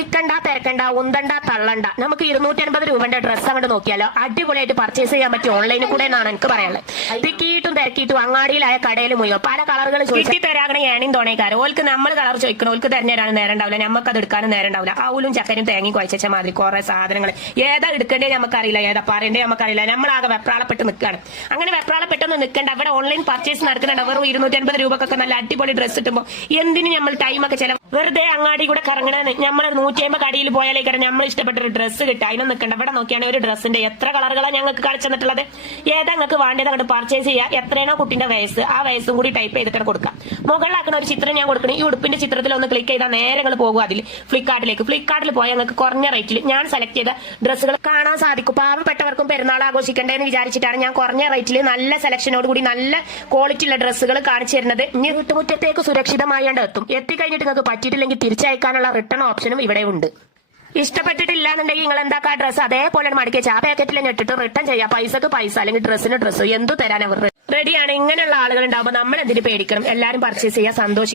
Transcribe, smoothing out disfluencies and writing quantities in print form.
തിക്കണ്ട തിരക്കണ്ട ഉന്തണ്ട തള്ളണ്ട. നമുക്ക് 250 രൂപന്റെ ഡ്രസ്സ് അങ്ങോട്ട് നോക്കിയാലോ അടിപൊളിയായിട്ട് പർച്ചേസ് ചെയ്യാൻ പറ്റും ഓൺലൈനിൽ കൂടെ എന്നാണ് എനിക്ക് പറയാനുള്ളത്. തിക്കിയിട്ടും തിരക്കിയിട്ടും അങ്ങാടിയിലായ കടയിൽ മുഴുവൻ പല കളറുകൾ കിട്ടി തരാകണേ ഏണിയും തോണേക്കാരോ ഓൽക്ക് നമ്മൾ കളർ ചോദിക്കണം. ഓൽക്ക് തെരഞ്ഞെടുക്കാനും നേരം ഉണ്ടാവില്ല, നമുക്ക് അത് എടുക്കാനും നേരം ഉണ്ടാവില്ല. ഔലും ചക്കരും തേങ്ങയും കുഴച്ച മാതിരി കുറെ സാധനങ്ങൾ ഏതാ എടുക്കേണ്ടേ നമുക്കറിയില്ല, ഏതാ പറയണ്ടേ നമുക്കറിയില്ല. നമ്മളാകെ വെപ്രാളപ്പെട്ട് നിൽക്കുകയാണ്. അങ്ങനെ വെപ്രാളപ്പെട്ടൊന്നും നിൽക്കേണ്ട. അവിടെ ഓൺലൈൻ പർച്ചേസ് നടക്കുന്നുണ്ട്. വെറും 250 രൂപക്കൊക്കെ നല്ല അടിപൊളി ഡ്രസ്സ് കിട്ടുമ്പോൾ എന്തിന് നമ്മൾ ടൈമൊക്കെ ചില വെറുതെ അങ്ങാടി കൂടെ കറങ്ങണേ. നമ്മൾ 150 കടയിൽ പോയാലേക്കാണ് നമ്മൾ ഇഷ്ടപ്പെട്ട ഒരു ഡ്രസ്സ് കിട്ടുക. അതിനും നിൽക്കണ്ട. ഇവിടെ നോക്കിയാണ് ഒരു ഡ്രസ്സിന്റെ എത്ര കളറുകളാണ് ഞങ്ങൾക്ക് കളിച്ചു തന്നിട്ടുള്ളത്. ഏതാ നിങ്ങൾക്ക് വേണ്ടത് അങ്ങോട്ട് പർച്ചേസ് ചെയ്യുക. എത്രയാണോ കുട്ടിന്റെ വയസ്സ് ആ വയസ്സും കൂടി ടൈപ്പ് ചെയ്തിട്ട് കൊടുക്കാം. മുകളിലാക്കുന്ന ഒരു ചിത്രം ഞാൻ കൊടുക്കണം. ഈ ഉടുപ്പിന്റെ ചിത്രത്തിൽ ഒന്ന് ക്ലിക്ക് ചെയ്താൽ നേരങ്ങൾ പോകും അതിൽ ഫ്ലിപ്കാർട്ടിൽ പോയാൽ ഞങ്ങൾക്ക് കുറഞ്ഞ റേറ്റിൽ ഞാൻ സെലക്ട് ചെയ്ത ഡ്രസ്സുകൾ കാണാൻ സാധിക്കും. പാവപ്പെട്ടവർക്കും പെരുന്നാൾ ആഘോഷിക്കണ്ടേന്ന് വിചാരിച്ചിട്ടാണ് ഞാൻ കുറഞ്ഞ റേറ്റിൽ നല്ല സെലക്ഷനോട് കൂടി നല്ല ക്വാളിറ്റി ഉള്ള ഡ്രസ്സുകൾ കാണിച്ചു തരുന്നത്. ഇനി വീട്ടുമുറ്റത്തേക്ക് സുരക്ഷിതമായി എത്തും. എത്തിക്കഴിഞ്ഞിട്ട് നിങ്ങൾക്ക് പറ്റിയിട്ടില്ലെങ്കിൽ തിരിച്ചയക്കാനുള്ള റിട്ടേൺ ഓപ്ഷനും ഇവിടെ ഉണ്ട്. ഇഷ്ടപ്പെട്ടിട്ടില്ല എന്നുണ്ടെങ്കിൽ നിങ്ങൾ എന്താക്കാ ഡ്രസ്സ് അതേപോലെ മടക്കി വെച്ചാൽ ആ പാക്കറ്റിൽ തന്നെ ഇട്ടിട്ട് റിട്ടേൺ ചെയ്യാം. പൈസക്ക് പൈസ അല്ലെങ്കിൽ ഡ്രസ്സിന് ഡ്രസ്സ് എന്തു തരാൻ അവർ റെഡിയാണ്. ഇങ്ങനെയുള്ള ആളുകൾ ഉണ്ടാവുമ്പോൾ നമ്മൾ എന്തിനു പേടിക്കണം. എല്ലാവരും പർച്ചേസ് ചെയ്യാൻ സന്തോഷിക്കും.